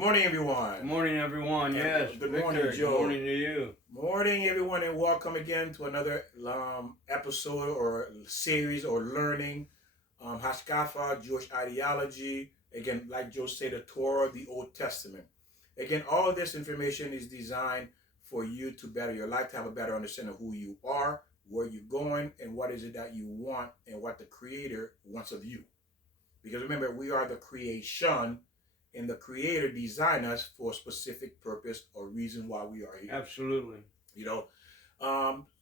morning, everyone. Good morning, everyone. Yes, Good Victor, morning, Joe. Good morning to you. Morning, everyone, and welcome again to another episode or series or learning. Hashkafa, Jewish ideology. Again, like Joe said, the Torah, the Old Testament. Again, all this information is designed for you to better your life, to have a better understanding of who you are, where you're going, and what is it that you want, and what the Creator wants of you. Because remember, we are the creation, and the Creator designed us for a specific purpose or reason why we are here. Absolutely. You know,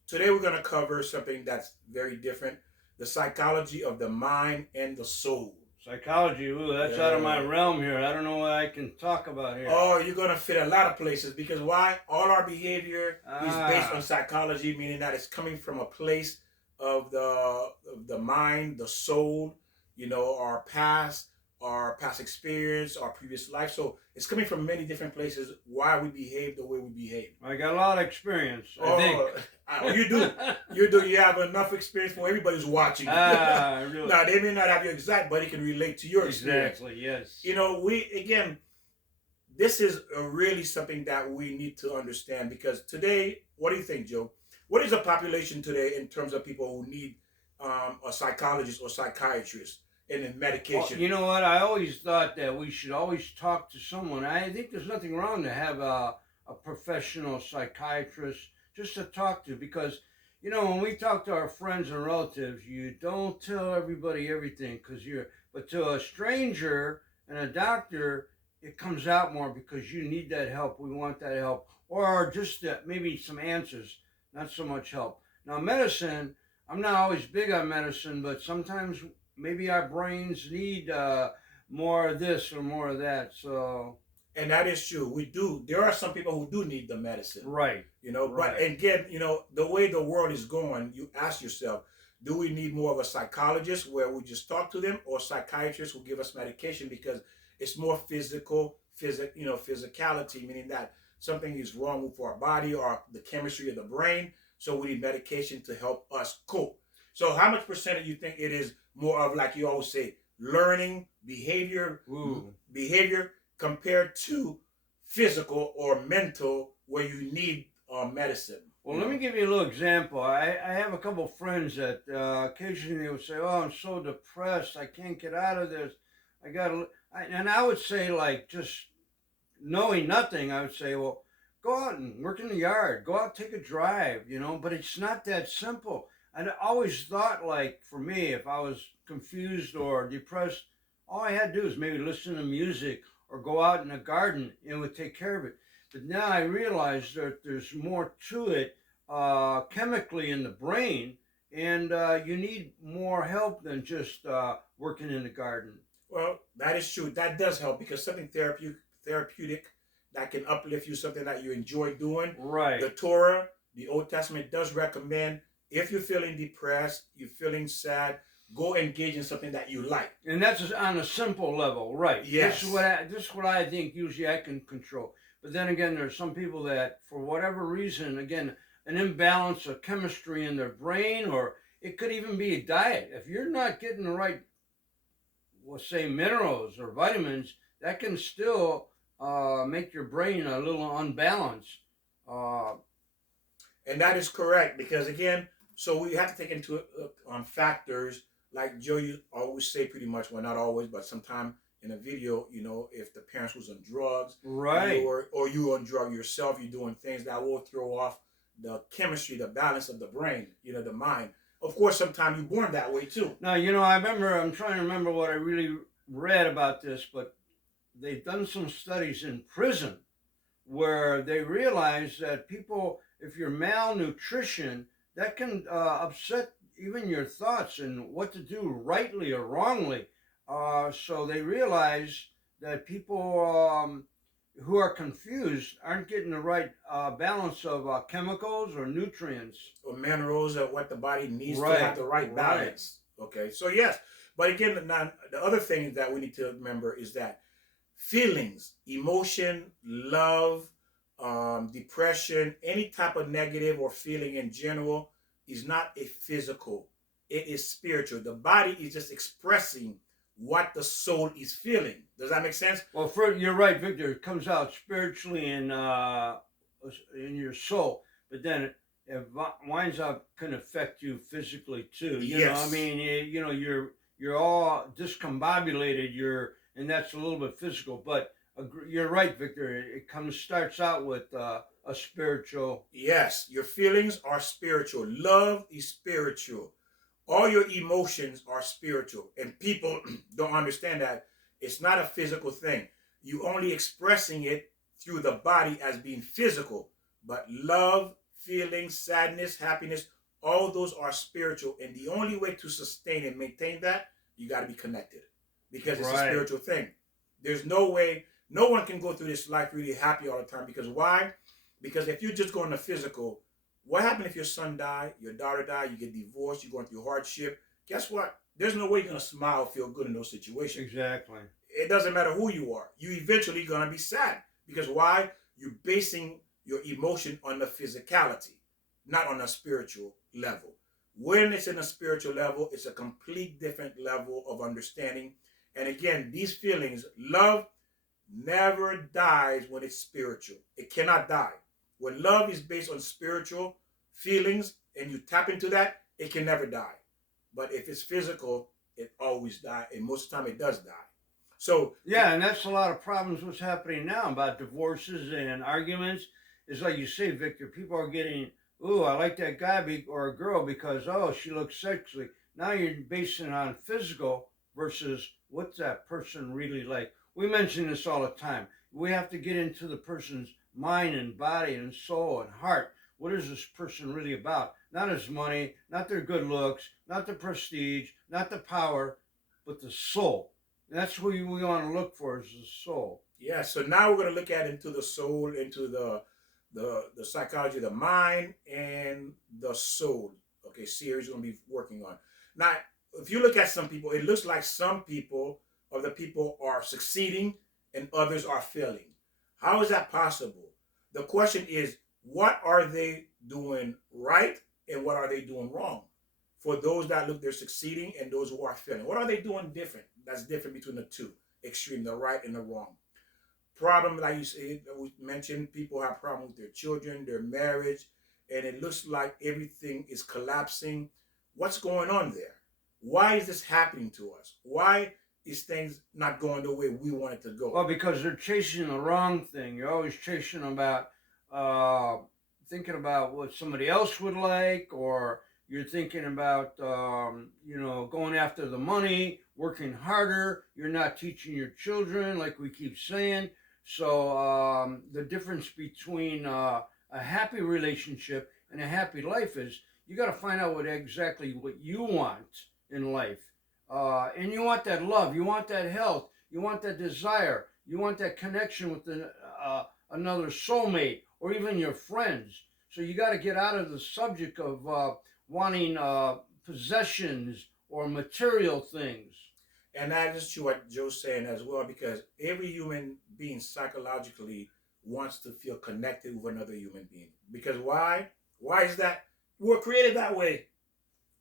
today we're going to cover something that's very different: the psychology of the mind and the soul. Psychology, ooh, that's out of my realm here. I don't know what I can talk about here. Oh, you're going to fit a lot of places because why? All our behavior is based on psychology, meaning that it's coming from a place of the mind, the soul, our past experience, our previous life. So it's coming from many different places why we behave the way we behave. I got a lot of experience, I think. You do. You do. You have enough experience for everybody who's watching. Really? Now, they may not have your exact, but it can relate to your experience. Exactly, yes. This is really something that we need to understand because today, what do you think, Joe? What is the population today in terms of people who need a psychologist or psychiatrist and then medication? Well, you know what? I always thought that we should always talk to someone. I think there's nothing wrong to have a professional psychiatrist just to talk to because, when we talk to our friends and relatives, you don't tell everybody everything but to a stranger and a doctor, it comes out more because you need that help. We want that help. Or just maybe some answers, not so much help. Now, medicine, I'm not always big on medicine, but sometimes maybe our brains need more of this or more of that. And that is true. We do. There are some people who do need the medicine. Right. But Right. again, the way the world is going, you ask yourself, do we need more of a psychologist where we just talk to them or psychiatrists who give us medication because it's more physicality, meaning that something is wrong with our body or the chemistry of the brain. So we need medication to help us cope. So how much percent do you think it is more of, like you always say, learning behavior compared to physical or mental where you need medicine? Well, let me give you a little example. I have a couple of friends that occasionally would say, "Oh, I'm so depressed. I can't get out of this. And I would say, like, just knowing nothing, I would say, well, go out and work in the yard. Go out, take a drive, But it's not that simple. I always thought, like, for me, if I was confused or depressed, all I had to do is maybe listen to music or go out in a garden and it would take care of it. But now I realize that there's more to it chemically in the brain, and you need more help than just working in the garden. Well, that is true. That does help because something therapeutic that can uplift you, something that you enjoy doing. Right. The Torah, the Old Testament does recommend if you're feeling depressed, you're feeling sad, go engage in something that you like. And that's on a simple level, right? Yes. This is what I think usually I can control. But then again, there's some people that, for whatever reason, again, an imbalance of chemistry in their brain, or it could even be a diet. If you're not getting the right, we'll say, minerals or vitamins, that can still make your brain a little unbalanced. And that is correct because, again, so we have to take into factors like Joe, you always say pretty much, well, not always, but sometime in a video, if the parents was on drugs, right, or you on drug yourself, you're doing things that will throw off the chemistry, the balance of the brain, the mind. Of course, sometimes you're born that way too. Now, I'm trying to remember what I really read about this, but they've done some studies in prison where they realize that people, if you're malnutrition, that can upset even your thoughts and what to do rightly or wrongly. So they realize that people who are confused aren't getting the right balance of chemicals or nutrients. Or minerals or what the body needs to have the right balance. Right. Okay, so yes. But again, now, the other thing that we need to remember is that feelings, emotion, love, depression, any type of negative or feeling in general is not a physical. It is spiritual. The body is just expressing what the soul is feeling. Does that make sense? Well, you're right, Victor. It comes out spiritually in your soul, but then it winds up can affect you physically too. You know, I Yes. mean, you're all discombobulated. And that's a little bit physical, but you're right, Victor. It starts out with a spiritual. Yes, your feelings are spiritual. Love is spiritual. All your emotions are spiritual. And people don't understand that it's not a physical thing. You only expressing it through the body as being physical. But love, feelings, sadness, happiness, all those are spiritual. And the only way to sustain and maintain that, you got to be connected. Because it's a Right. spiritual thing. There's no way, no one can go through this life really happy all the time. Because why? Because if you just go in the physical, what happened if your son died, your daughter died, you get divorced, you're going through hardship? Guess what? There's no way you're going to smile, feel good in those situations. Exactly. It doesn't matter who you are. You eventually going to be sad. Because why? You're basing your emotion on the physicality, not on a spiritual level. When it's in a spiritual level, it's a complete different level of understanding. And again, these feelings, love never dies when it's spiritual. It cannot die. When love is based on spiritual feelings and you tap into that, it can never die. But if it's physical, it always dies. And most of the time it does die. So yeah, and that's a lot of problems. What's happening now about divorces and arguments is like you say, Victor. People are getting, "Ooh, I like that guy or a girl because she looks sexy." Now you're basing it on physical versus what's that person really like. We mention this all the time. We have to get into the person's mind and body and soul and heart. What is this person really about? Not his money, not their good looks, not the prestige, not the power, but the soul. That's who we want to look for, is the soul. yeah, so now we're going to look at into the soul, into the psychology of the mind and the soul. Okay, series we're going to be working on. Now, if you look at some people, it looks like some people of the people are succeeding and others are failing. How is that possible? The question is, what are they doing right and what are they doing wrong? For those that look they're succeeding and those who are failing, what are they doing different? That's different between the two extreme, the right and the wrong. Problem, like you say, we mentioned, people have problems with their children, their marriage, and it looks like everything is collapsing. What's going on there? Why is this happening to us? Why is things not going the way we want it to go? Well, because they're chasing the wrong thing. You're always chasing about uh, thinking about what somebody else would like, or you're thinking about going after the money, working harder. You're not teaching your children, like we keep saying. So the difference between a happy relationship and a happy life is you got to find out exactly what you want in life. And you want that love, you want that health, you want that desire, you want that connection with another soulmate or even your friends. So you got to get out of the subject of wanting possessions or material things. And that is true what Joe's saying as well, because every human being psychologically wants to feel connected with another human being. Because why? Why is that? We're created that way.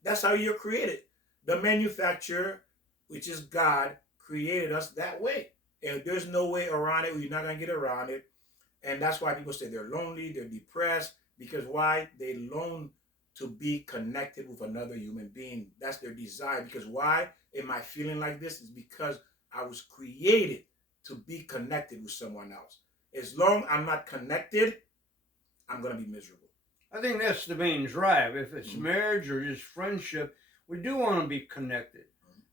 That's how you're created. The manufacturer, which is God, created us that way. And there's no way around it. You're not going to get around it. And that's why people say they're lonely, they're depressed. Because why? They long to be connected with another human being. That's their desire. Because why am I feeling like this? It's because I was created to be connected with someone else. As long as I'm not connected, I'm going to be miserable. I think that's the main drive. If it's marriage or just friendship, we do want to be connected.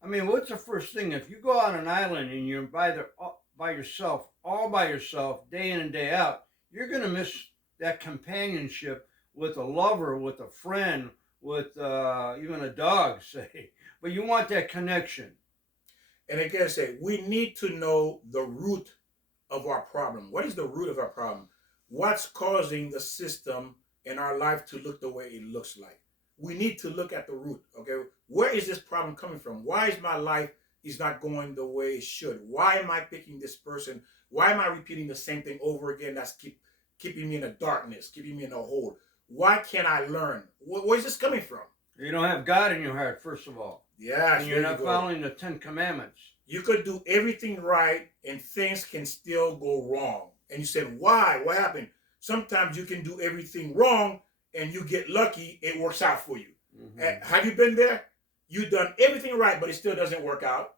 I mean, what's the first thing? If you go on an island and you're by yourself, all by yourself, day in and day out, you're going to miss that companionship with a lover, with a friend, with even a dog, say. But you want that connection. And again, I say, we need to know the root of our problem. What is the root of our problem? What's causing the system in our life to look the way it looks like? We need to look at the root, okay? Where is this problem coming from? Why is my life is not going the way it should? Why am I picking this person? Why am I repeating the same thing over again? That's keeping me in a darkness, keeping me in a hole. Why can't I learn? Where's this coming from? You don't have God in your heart, first of all. Yes, and you're not following the 10 Commandments. You could do everything right and things can still go wrong. And you said, why? What happened? Sometimes you can do everything wrong and you get lucky, it works out for you. Mm-hmm. Have you been there? You've done everything right, but it still doesn't work out.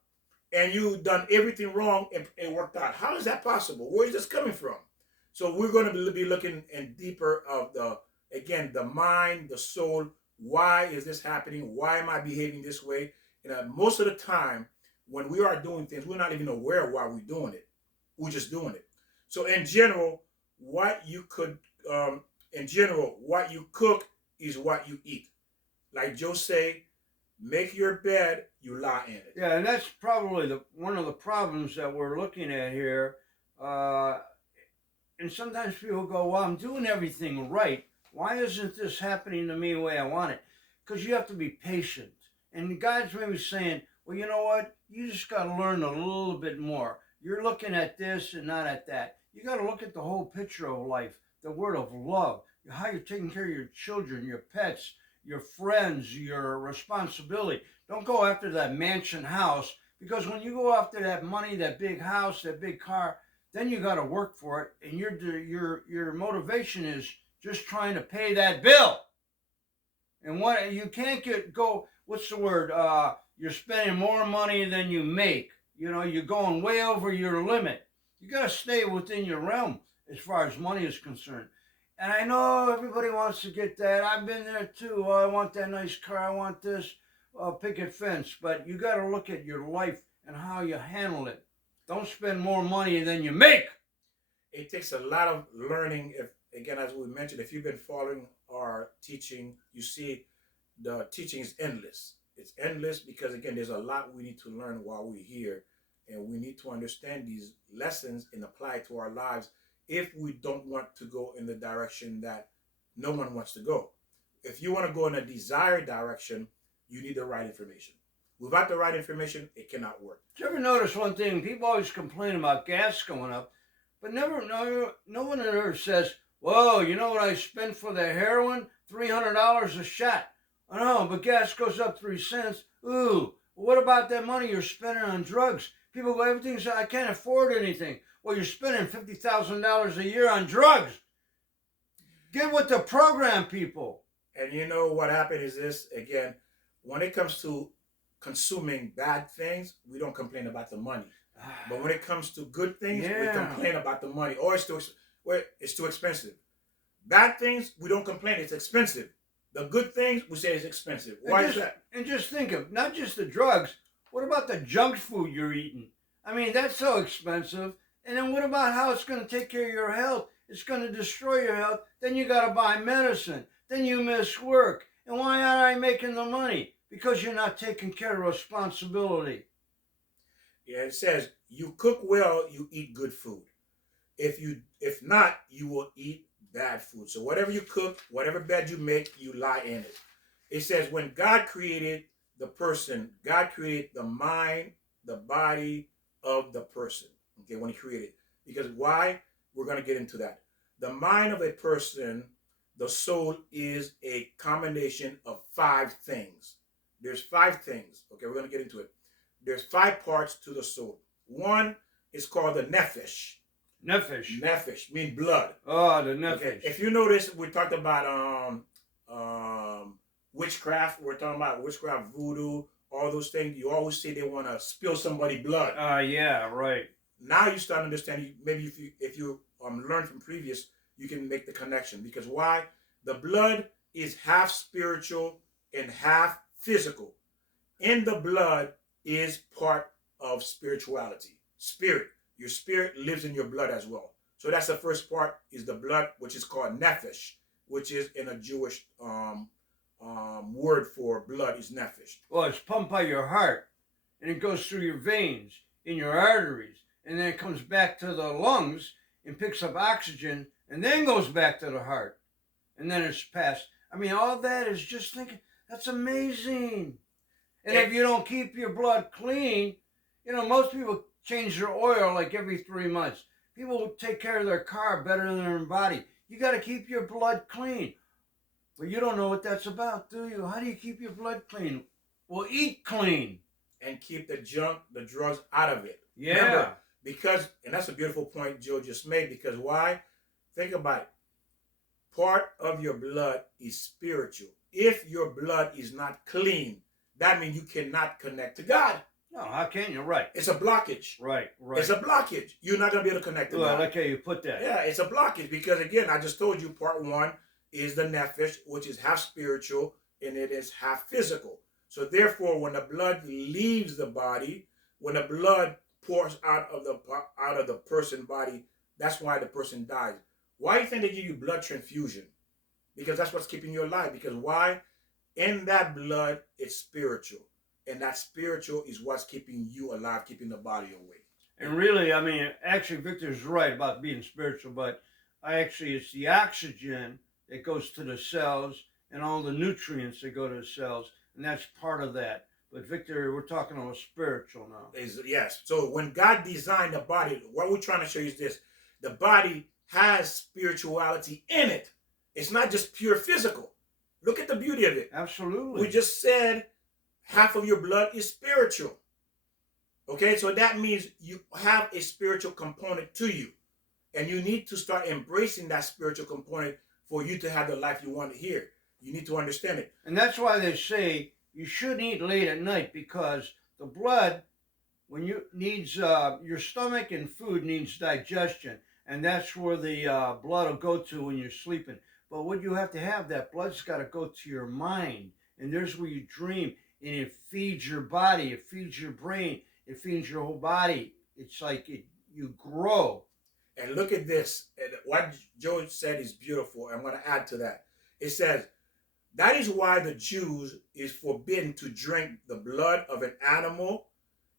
And you've done everything wrong and it worked out. How is that possible? Where is this coming from? So we're going to be looking in deeper of the mind, the soul. Why is this happening? Why am I behaving this way? And most of the time, when we are doing things, we're not even aware why we're doing it. We're just doing it. So in general, what you could, what you cook is what you eat. Like Joe say, make your bed, you lie in it. Yeah, and that's probably one of the problems that we're looking at here. Uh, and sometimes people go, "Well, I'm doing everything right. Why isn't this happening to me the way I want it?" Because you have to be patient. And God's maybe saying, "Well, you know what? You just got to learn a little bit more. You're looking at this and not at that. You got to look at the whole picture of life, the word of love, how you're taking care of your children, your pets, your friends, your responsibility. Don't go after that mansion house, because when you go after that money, that big house, that big car, then you got to work for it, and your motivation is just trying to pay that bill. And what you can't go. What's the word? You're spending more money than you make. You know, you're going way over your limit. You got to stay within your realm as far as money is concerned. And I know everybody wants to get that. I've been there too. Oh, I want that nice car. I want this picket fence. But you got to look at your life and how you handle it. Don't spend more money than you make. It takes a lot of learning. If again, as we mentioned, if you've been following our teaching, you see the teaching is endless. It's endless because again, there's a lot we need to learn while we're here, and we need to understand these lessons and apply it to our lives if we don't want to go in the direction that no one wants to go. If you want to go in a desired direction, you need the right information. Without the right information, it cannot work. Did you ever notice one thing? People always complain about gas going up, but no one ever says, "Whoa, you know what I spent for the heroin? $300 a shot." "Oh no, but gas goes up 3 cents." "Ooh, what about that money you're spending on drugs?" People go, "Everything's, I can't afford anything." Well, you're spending $50,000 a year on drugs. Get with the program, people. And you know what happened is this again, when it comes to consuming bad things, we don't complain about the money. But when it comes to good things, we Yeah. complain about the money. Or it's too expensive. Bad things, we don't complain, it's expensive. The good things, we say it's expensive. Why is that? And just think of not just the drugs. What about the junk food you're eating? I mean, that's so expensive. And then what about how it's going to take care of your health? It's going to destroy your health. Then you got to buy medicine. Then you miss work. And why aren't I making the money? Because you're not taking care of responsibility. Yeah, it says you cook well, you eat good food. If not, you will eat bad food. So whatever you cook, whatever bed you make, you lie in it. It says when God created the person, God created the mind, the body of the person. Okay, when he created. Because why? We're going to get into that. The mind of a person, the soul, is a combination of five things. There's five things. Okay, we're going to get into it. There's five parts to the soul. One is called the nephesh. Nefesh. Nephesh means blood. Oh, the nefesh. Okay. If you notice, we talked about witchcraft. We're talking about witchcraft, voodoo, all those things. You always say they want to spill somebody's blood. Yeah, right. Now you start understanding. Maybe if you learn from previous, you can make the connection. Because why? The blood is half spiritual and half physical. In the blood is part of spirituality. Spirit. Your spirit lives in your blood as well. So that's the first part, is the blood, which is called nephesh, which is in a Jewish word for blood is nephesh. Well, it's pumped by your heart, and it goes through your veins, in your arteries, and then it comes back to the lungs and picks up oxygen, and then goes back to the heart, and then it's passed. I mean, all that is just thinking, that's amazing. And if you don't keep your blood clean, you know, most people change their oil like every 3 months. People take care of their car better than their body. You got to keep your blood clean. But you don't know what that's about, do you? How do you keep your blood clean? Well, eat clean. and keep the junk, the drugs out of it. Yeah. Remember, because, and that's a beautiful point Joe just made, because why? Think about it. Part of your blood is spiritual. If your blood is not clean, that means you cannot connect to God. No, how can you? Right. It's a blockage. Right. It's a blockage. You're not going to be able to connect to Well, I God. like how you put that. Yeah, it's a blockage because, again, I just told you part one is the nephesh, which is half spiritual and it is half physical. So therefore, when the blood leaves the body, when the blood pours out of the person's body, that's why the person dies. Why do you think they give you blood transfusion? Because that's what's keeping you alive. Because why? In that blood, it's spiritual. And that spiritual is what's keeping you alive, keeping the body awake. And really, I mean, actually, Victor's right about being spiritual, but it's the oxygen that goes to the cells and all the nutrients that go to the cells, and that's part of that. But Victor, we're talking about spiritual now. Yes. So when God designed the body, what we're trying to show you is this. The body has spirituality in it. It's not just pure physical. Look at the beauty of it. Absolutely. We just said half of your blood is spiritual. Okay, so that means you have a spiritual component to you. And you need to start embracing that spiritual component for you to have the life you want to hear. You need to understand it. And that's why they say you shouldn't eat late at night, because the blood, when you needs your stomach and food needs digestion, and that's where the blood will go to when you're sleeping. But what you have to have, that blood's got to go to your mind, and there's where you dream, and it feeds your body, it feeds your brain, it feeds your whole body. It's like you grow. And look at this. And what Joe said is beautiful. I'm going to add to that. It says, that is why the Jews is forbidden to drink the blood of an animal,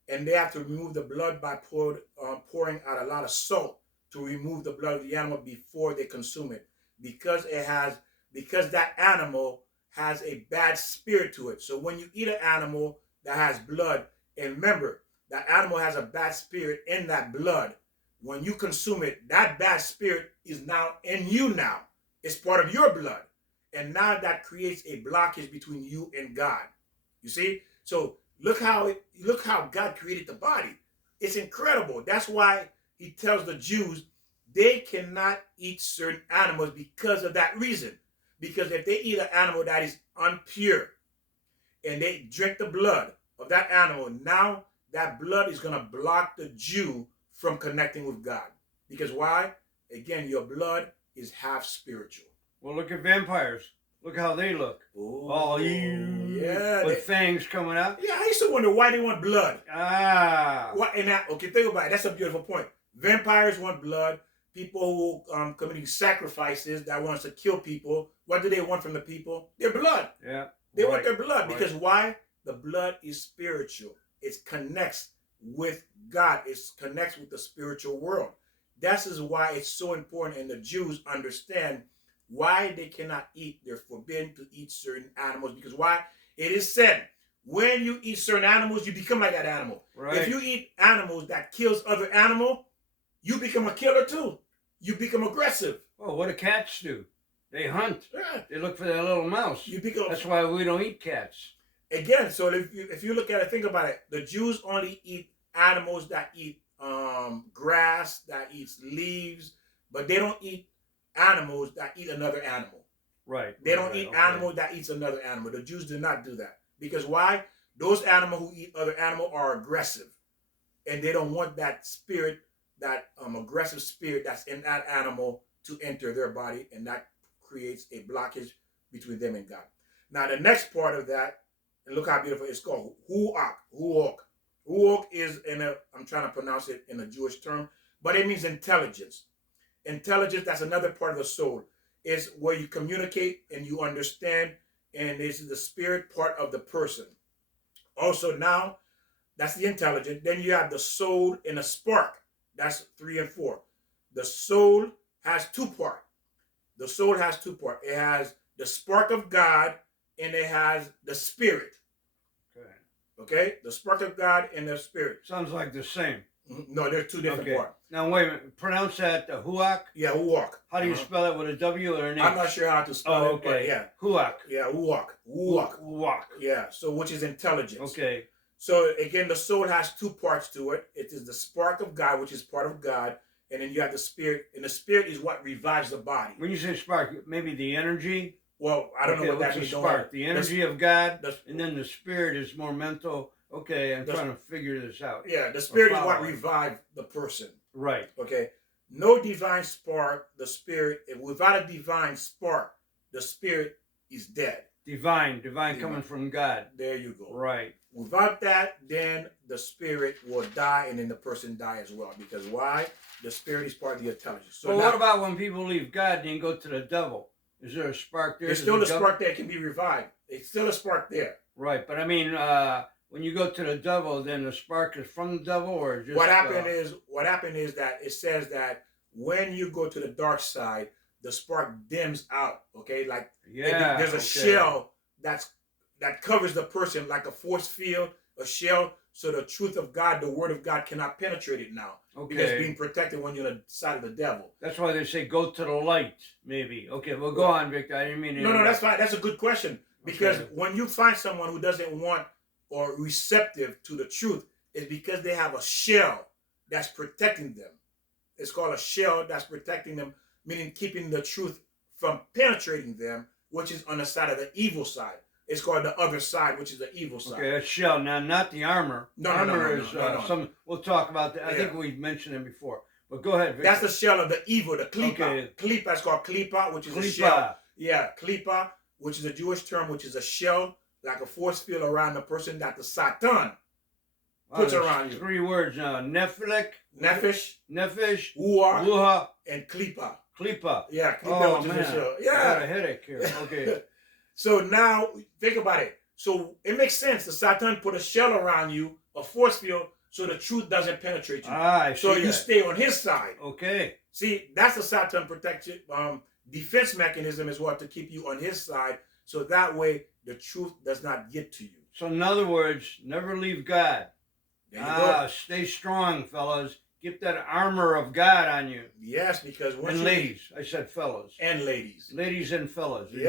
and they have to remove the blood by pouring out a lot of salt to remove the blood of the animal before they consume it, because that animal has a bad spirit to it. So when you eat an animal that has blood, and remember, that animal has a bad spirit in that blood. When you consume it, that bad spirit is now in you now. It's part of your blood. And now that creates a blockage between you and God. You see? So look how God created the body. It's incredible. That's why he tells the Jews they cannot eat certain animals because of that reason. Because if they eat an animal that is impure and they drink the blood of that animal, now that blood is going to block the Jew from connecting with God. Because why? Again, your blood is half spiritual. Well, look at vampires. Look how they look. Ooh, All yeah, with fangs coming out. Yeah, I used to wonder why they want blood. What? And okay, think about it. That's a beautiful point. Vampires want blood. People who committing sacrifices that wants to kill people. What do they want from the people? Their blood. Yeah. They want their blood. Right. Because why? The blood is spiritual. It connects with God. It connects with the spiritual world. That is why it's so important, and the Jews understand why they cannot eat. They're forbidden to eat certain animals. Because why? It is said, when you eat certain animals, you become like that animal. Right. If you eat animals that kills other animal, you become a killer too. You become aggressive. Oh, what do cats do? They hunt. Yeah. They look for their little mouse. You become. That's why we don't eat cats. Again, so if you look at it, think about it. The Jews only eat animals that eat grass, that eats leaves, but they don't eat animals that eat another animal. Right. They don't eat animal that eats another animal. The Jews do not do that. Because why? Those animals who eat other animal are aggressive. And they don't want that spirit, that aggressive spirit that's in that animal to enter their body. And that creates a blockage between them and God. Now, the next part of that, and look how beautiful it's called, huak. Huak. Huak is I'm trying to pronounce it in a Jewish term, but it means intelligence. Intelligence, that's another part of the soul. It's where you communicate and you understand, and this is the spirit part of the person. Also now, that's the intelligence. Then you have the soul and the spark. That's 3 and 4. The soul has two parts. The soul has two parts. It has the spark of God, and it has the spirit. Okay? The spark of God and the spirit. Sounds like the same. No, they're two different parts. Now, wait a minute. Pronounce that huak? Yeah, huak. How do you spell it, with a W or an H? I'm not sure how to spell it, but yeah. Huak. Yeah, huak. Huak. Huak. Yeah, so which is intelligence. Okay. So again, the soul has two parts to it. It is the spark of God, which is part of God, and then you have the spirit, and the spirit is what revives the body. When you say spark, maybe the energy. Well, I don't know what what's that the means. spark? The energy of God, the- and then the spirit is more mental. Okay, I'm trying to figure this out. Yeah, the spirit is what following. revived the person. Right. Okay, no divine spark. The spirit, without a divine spark, the spirit is dead. Divine coming from God. There you go. Right. Without that, then the spirit will die, and then the person die as well. Because why? The spirit is part of the intelligence. So Well, now, what about when people leave God and go to the devil? Is there a spark there? there's Does still the a devil- spark that can be revived. It's still a spark there. Right, but I mean, when you go to the devil, then the spark is from the devil, or just What happened is that it says that when you go to the dark side, the spark dims out. Okay, like yeah, there's a shell that covers the person, like a force field, a shell. So the truth of God, the word of God, cannot penetrate it now. Because it's being protected when you're on the side of the devil. That's why they say go to the light, maybe. Okay, well, go on, Victor. I didn't mean to. No, that's fine. That's a good question. Because when you find someone who doesn't want or receptive to the truth, it's because they have a shell that's protecting them. It's called a shell that's protecting them, meaning keeping the truth from penetrating them, which is on the side of the evil side. It's called the other side, which is the evil side. Okay, a shell. Now, not the armor. No, armor is some. We'll talk about that. I think we've mentioned it before. But go ahead, Victor. That's the shell of the evil, the klipa. Okay. Klipa is called klipa, which is a shell. Yeah, klipa, which is a Jewish term, which is a shell, like a force field around the person that the Satan puts around you. 3 words now. Nefesh, Ruach, and klipa. Klipa. Yeah, klipa, Oh, which man. is a shell. Yeah. I got a headache here. Okay. So now, think about it. So it makes sense. The Satan put a shell around you, a force field, so the truth doesn't penetrate you. So you stay on his side. Okay. See, that's the Satan protection defense mechanism as well, to keep you on his side, so that way the truth does not get to you. So in other words, never leave God. There you go. Stay strong, fellas. Get that armor of God on you. Yes, because once ladies, I said fellas. And ladies. Ladies and fellas, and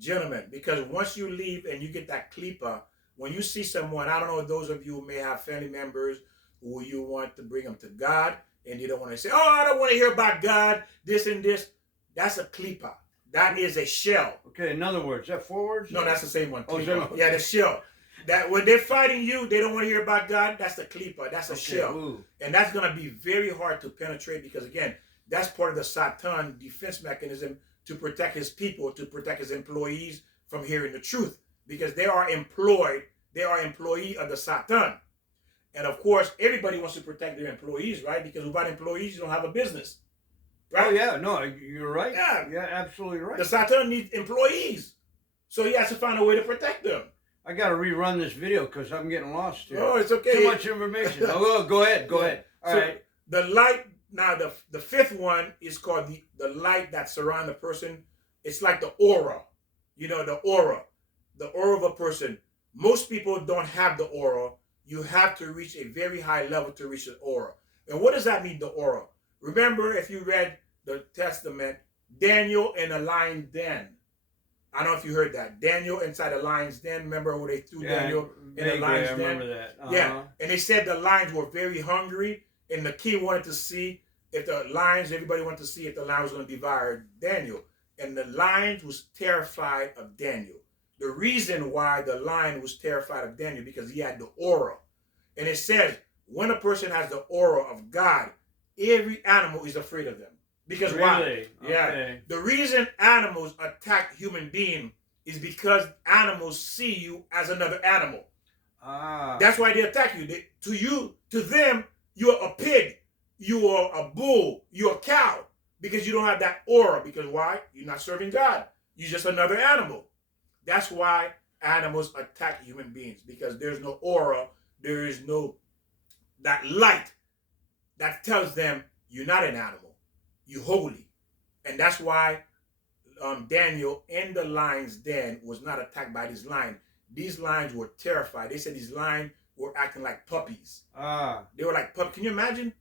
gentlemen. Because once you leave and you get that klipa, when you see someone, I don't know, those of you who may have family members who you want to bring them to God, and you don't want to say, oh, I don't want to hear about God, this and this. That's a klipa. That is a shell. Okay, in other words, is that 4 words? No, that's the same one. Oh, yeah, the shell. That when they're fighting you, they don't want to hear about God. That's the klipa. That's a shell. Ooh. And that's going to be very hard to penetrate, because, again, that's part of the Satan defense mechanism to protect his people, to protect his employees from hearing the truth, because they are employee of the Satan. And of course, everybody wants to protect their employees, right? Because without employees, you don't have a business. Right? Oh, yeah, no, you're right. Yeah. Yeah, absolutely right. The Satan needs employees. So he has to find a way to protect them. I got to rerun this video because I'm getting lost here. Oh, it's okay. Too much information. Oh, go ahead. Go ahead. All right. The light, now the fifth one is called the light that surrounds the person. It's like the aura. You know, the aura. The aura of a person. Most people don't have the aura. You have to reach a very high level to reach the aura. And what does that mean, the aura? Remember, if you read the Testament, Daniel in the lion's den. I don't know if you heard that. Daniel inside the lion's den. Remember when they threw Daniel in the lion's den? I remember that. Yeah, and they said the lions were very hungry, and the king wanted to see if the lions, everybody wanted to see if the lion was going to devour Daniel. And the lions was terrified of Daniel. The reason why the lion was terrified of Daniel, because he had the aura. And it says, when a person has the aura of God, every animal is afraid of them. Because why? Okay. Yeah. The reason animals attack human beings is because animals see you as another animal. That's why they attack you. To them, you're a pig. You are a bull. You're a cow. Because you don't have that aura. Because why? You're not serving God. You're just another animal. That's why animals attack human beings. Because there's no aura. There is no that light that tells them you're not an animal. You're holy. And that's why Daniel in the lion's den was not attacked by this lion. These lions were terrified. They said these lions were acting like puppies. They were like puppies. Can you imagine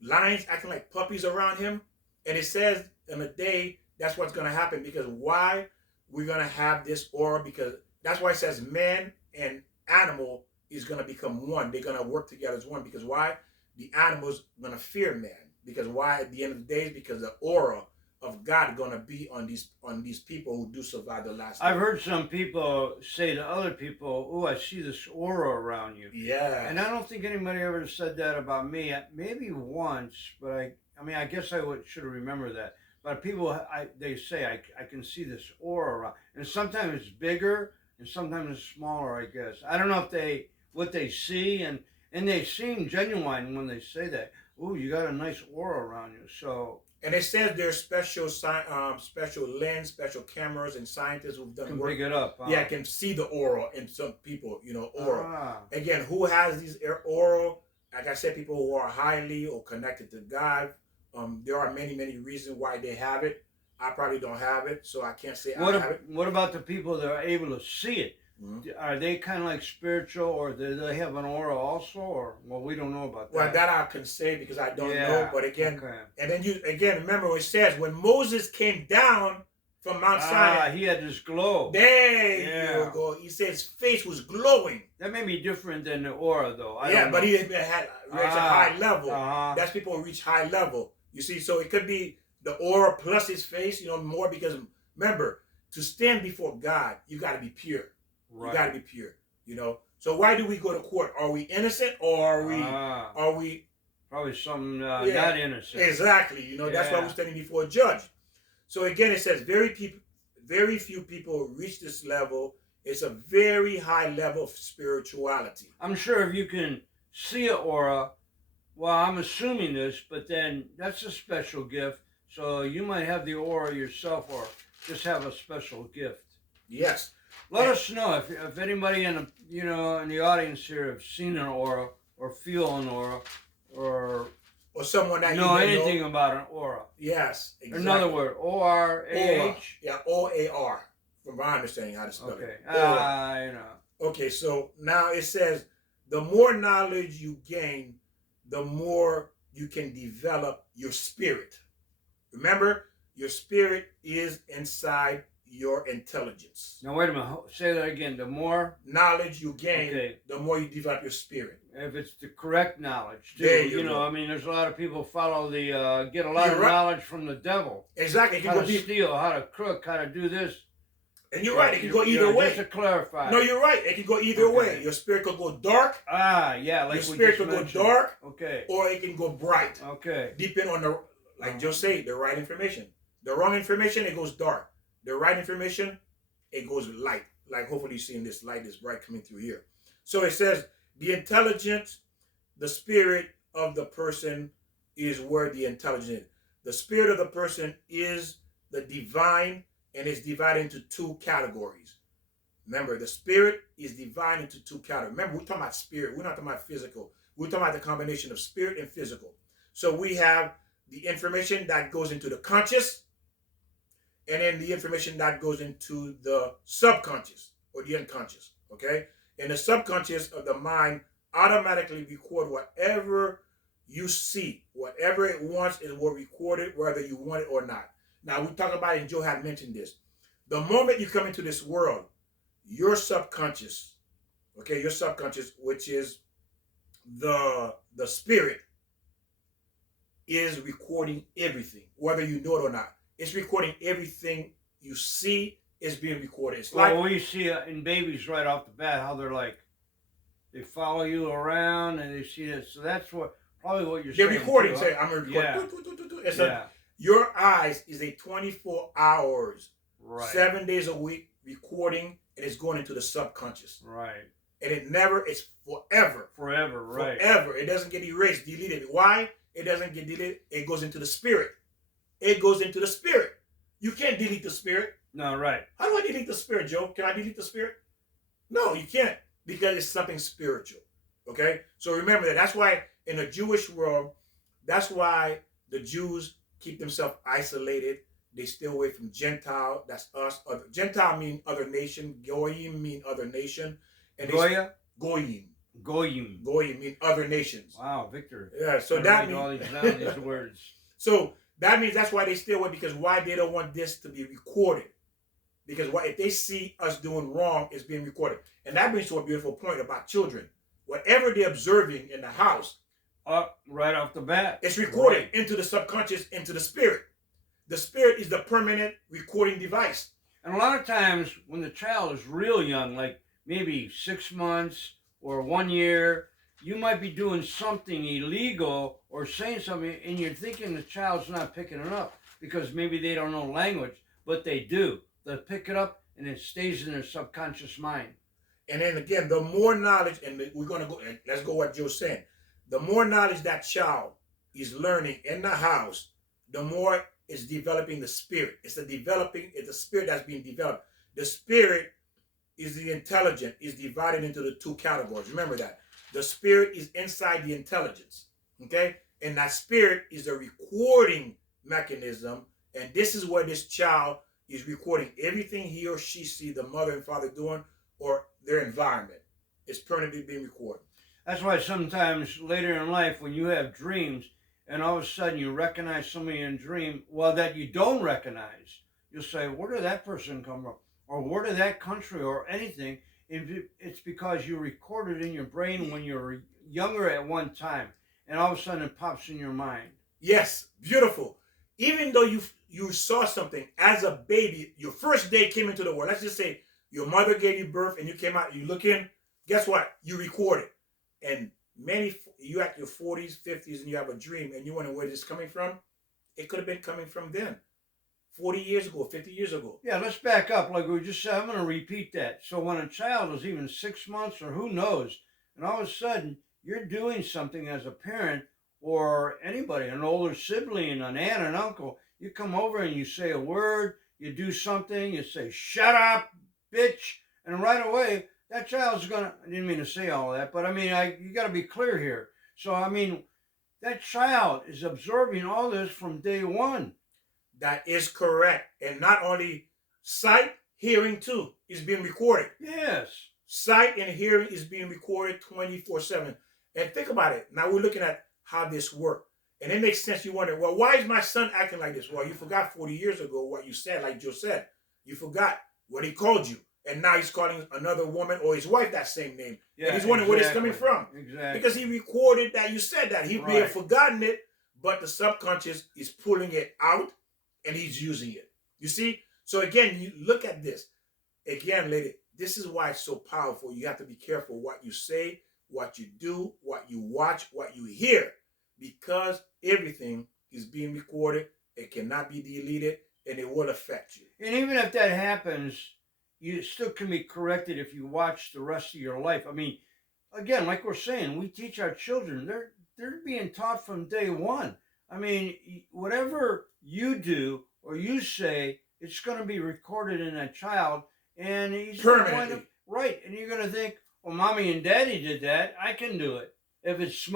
lions acting like puppies around him? And it says in a day, that's what's going to happen. Because why we're going to have this aura? Because that's why it says man and animal is going to become one. They're going to work together as one. Because why? The animals going to fear man. Because why? At the end of the day, because the aura of God going to be on these people who do survive the last day. I've heard some people say to other people, "Oh, I see this aura around you." Yeah. And I don't think anybody ever said that about me. Maybe once, but I mean, I guess I should have remembered that. But people, they say I can see this aura around, and sometimes it's bigger, and sometimes it's smaller. I guess I don't know if what they see, and they seem genuine when they say that. "Ooh, you got a nice aura around you." So. And it says there's special lens, special cameras, and scientists who've done Can work. pick it up. Huh? Yeah, can see the aura in some people. Aura. Ah. Again, who has these aura? Like I said, people who are highly or connected to God. There are many, many reasons why they have it. I probably don't have it, so I can't say I have it. What about the people that are able to see it? Mm-hmm. Are they kind of like spiritual, or do they have an aura also? Or well, we don't know about that. Well, that I can say because I don't know. But again, okay. And then remember it says when Moses came down from Mount Sinai, he had this glow. There you go. He said his face was glowing. That may be different than the aura, though. But he had reached a high level. Uh-huh. That's people who reach high level. You see, so it could be the aura plus his face, more because remember, to stand before God, you got to be pure. Right. You got to be pure, So why do we go to court? Are we innocent or are we probably some not innocent? Exactly. That's why we're standing before a judge. So again, it says very few people reach this level. It's a very high level of spirituality. I'm sure if you can see an aura, well, I'm assuming this, but then that's a special gift. So you might have the aura yourself, or just have a special gift. Yes. Let us know if anybody in the audience here have seen an aura or feel an aura or someone that know anything about an aura. Yes, exactly. Another word, O-R-A-H. Yeah, O-A-R. From my understanding, how to spell it. Okay. Okay, so now it says the more knowledge you gain, the more you can develop your spirit. Remember, your spirit is inside your intelligence. Now wait a minute. Say that again. The more knowledge you gain, the more you develop your spirit. If it's the correct knowledge, too. There you go. I mean, there's a lot of people follow get a lot of knowledge from the devil. Exactly. How to steal, how to crook, how to do this. And you're right. It can go either way. Just to clarify. No, you're right. It can go either way. Your spirit could go dark. Like your spirit could go dark. Okay. Or it can go bright. Okay. Depending on Joe said, the right information. The wrong information, it goes dark. The right information, it goes light. Like hopefully you're seeing this light, this bright coming through here. So it says the intelligence, the spirit of the person is where the intelligence is. The spirit of the person is the divine, and it's divided into two categories. Remember, the spirit is divided into two categories. Remember, we're talking about spirit. We're not talking about physical. We're talking about the combination of spirit and physical. So we have the information that goes into the conscious, and then the information that goes into the subconscious or the unconscious, okay? And the subconscious of the mind automatically record whatever you see. Whatever it wants, it will record it whether you want it or not. Now, we talk about it, and Joe had mentioned this. The moment you come into this world, your subconscious, okay, your subconscious, which is the spirit, is recording everything, whether you know it or not. It's recording everything you see is being recorded. It's like we see in babies right off the bat how they're like, they follow you around and they see this. So that's probably what you're saying. They're recording. Too, say, I'm going to record. Yeah. Your eyes is a 24 hours, 7 days a week recording, and it's going into the subconscious. Right. And it's forever. Forever, right. Forever. It doesn't get erased, deleted. Why? It doesn't get deleted. It goes into the spirit. It goes into the spirit. You can't delete the spirit. No, right. How do I delete the spirit, Joe? Can I delete the spirit? No, you can't, because it's something spiritual. Okay? So remember that. That's why in the Jewish world, that's why the Jews keep themselves isolated. They stay away from Gentile. That's us. Gentile mean other nation. Goyim mean other nation. And Goya? Goyim. Goyim. Goyim mean other nations. Wow, Victor. Yeah, so that means all these words. So that means that's why they stay away, because why they don't want this to be recorded. Because if they see us doing wrong, it's being recorded. And that brings to a beautiful point about children. whatever they're observing in the house, right off the bat. it's recorded Right. into the subconscious, into the spirit. The spirit is the permanent recording device. And a lot of times when the child is real young, like maybe 6 months or 1 year, you might be doing something illegal or saying something, and you're thinking the child's not picking it up because maybe they don't know language, but they do. They'll pick it up and it stays in their subconscious mind. And then again, the more knowledge, and we're going to go, and let's go what Joe's saying. The more knowledge that child is learning in the house, the more it's developing the spirit. It's the spirit that's being developed. The spirit is the intelligent, is divided into the two categories. Remember that. The spirit is inside the intelligence. Okay? And that spirit is a recording mechanism. And this is where this child is recording everything he or she sees the mother and father doing or their environment. It's permanently being recorded. That's why sometimes later in life, when you have dreams and all of a sudden you recognize somebody in a dream, well, that you don't recognize, you'll say, where did that person come from? Or where did that country or anything? It's because you recorded in your brain when you were younger at one time, and all of a sudden it pops in your mind. Yes, beautiful. Even though you saw something as a baby, your first day came into the world. Let's just say your mother gave you birth and you came out, you look in, guess what? You recorded. And you at your 40s, 50s, and you have a dream and you wonder where this is coming from. It could have been coming from then, 40 years ago, 50 years ago. Yeah, let's back up. Like we just said, I'm going to repeat that. So when a child is even 6 months or who knows, and all of a sudden you're doing something as a parent or anybody, an older sibling, an aunt, an uncle, you come over and you say a word, you do something, you say, shut up, bitch, and right away, that child's gonna, I didn't mean to say all that, but I mean, you gotta be clear here. So, I mean, that child is absorbing all this from day one. That is correct. And not only sight, hearing too is being recorded. Yes. Sight and hearing is being recorded 24/7. And think about it. Now we're looking at how this works. And it makes sense. You wonder, well, why is my son acting like this? Well, you forgot 40 years ago what you said, like Joe said. You forgot what he called you. And now he's calling another woman or his wife that same name. Yeah, and he's wondering where it's coming from. Exactly. Because he recorded that you said that. He may have forgotten it, but the subconscious is pulling it out and he's using it. You see? So again, you look at this. Again, lady, this is why it's so powerful. You have to be careful what you say, what you do, what you watch, what you hear. Because everything is being recorded. It cannot be deleted and it will affect you. And even if that happens, you still can be corrected if you watch the rest of your life. I mean, again, like we're saying, we teach our children. They're being taught from day one. I mean, whatever you do or you say, it's going to be recorded in that child, and he's permanently. Right. And you're going to think, well, mommy and daddy did that. I can do it. If it's